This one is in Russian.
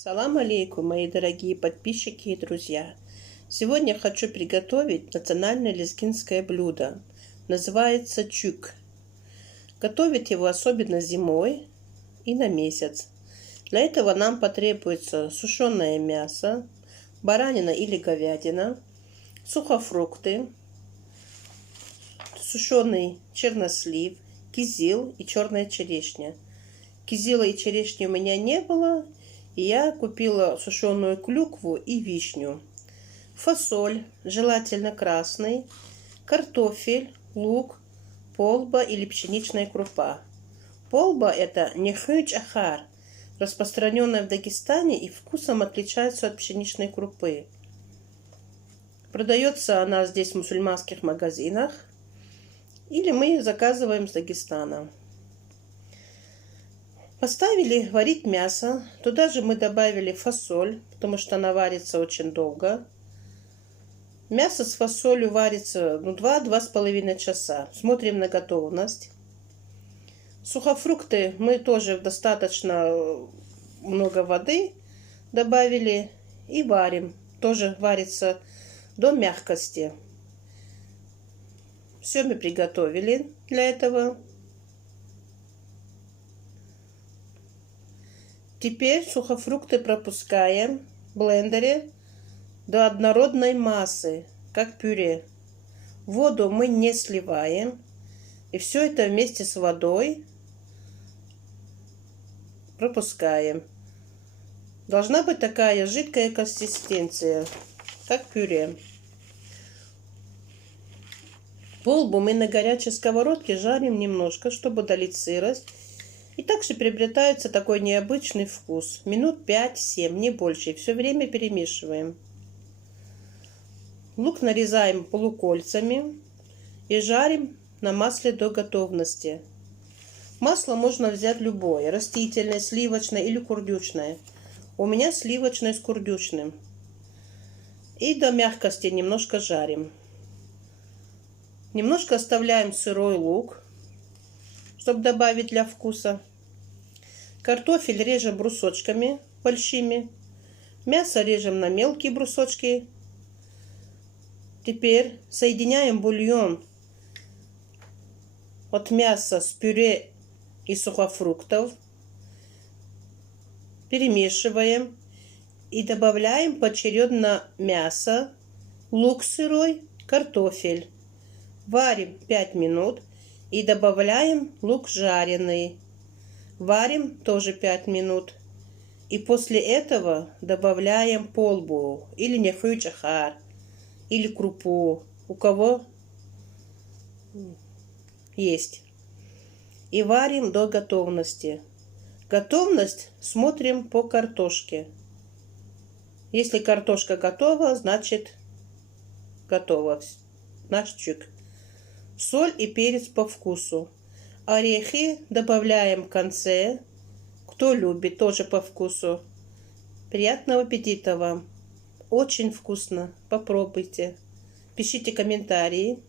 Салам алейкум, мои дорогие подписчики и друзья. Сегодня я хочу приготовить национальное лезгинское блюдо. Называется чук. Готовить его особенно зимой и на месяц. Для этого нам потребуется сушеное мясо, баранина или говядина, сухофрукты, сушеный чернослив, кизил и черная черешня. Кизила и черешни у меня не было, и я купила сушеную клюкву и вишню. Фасоль, желательно красный, картофель, лук, полба или пшеничная крупа. Полба – это нехыч ахар, распространенная в Дагестане и вкусом отличается от пшеничной крупы. Продается она здесь в мусульманских магазинах, или мы заказываем с Дагестана. Поставили варить мясо. Туда же мы добавили фасоль, потому что она варится очень долго. Мясо с фасолью варится 2-2,5 часа. Смотрим на готовность. Сухофрукты мы тоже достаточно много воды добавили и варим. Тоже варится до мягкости. Все мы приготовили для этого. Теперь сухофрукты пропускаем в блендере до однородной массы, как пюре. Воду мы не сливаем. И все это вместе с водой пропускаем. Должна быть такая жидкая консистенция, как пюре. Полбу мы на горячей сковородке жарим немножко, чтобы удалить сырость. И также приобретается такой необычный вкус. Минут 5-7, не больше. И все время перемешиваем. Лук нарезаем полукольцами и жарим на масле до готовности. Масло можно взять любое. Растительное, сливочное или курдючное. У меня сливочное с курдючным. И до мягкости немножко жарим. Немножко оставляем сырой лук, чтобы добавить для вкуса. Картофель режем брусочками большими. Мясо режем на мелкие брусочки. Теперь соединяем бульон от мяса с пюре и сухофруктов. Перемешиваем. И добавляем поочередно мясо, лук сырой, картофель. Варим 5 минут. И добавляем лук жареный. Варим тоже 5 минут. И после этого добавляем полбу или нехыч ахар, или крупу, у кого есть. И варим до готовности. Готовность смотрим по картошке. Если картошка готова, значит готова. Наш чук. Соль и перец по вкусу. Орехи добавляем в конце. Кто любит, тоже по вкусу. Приятного аппетита вам. Очень вкусно. Попробуйте. Пишите комментарии.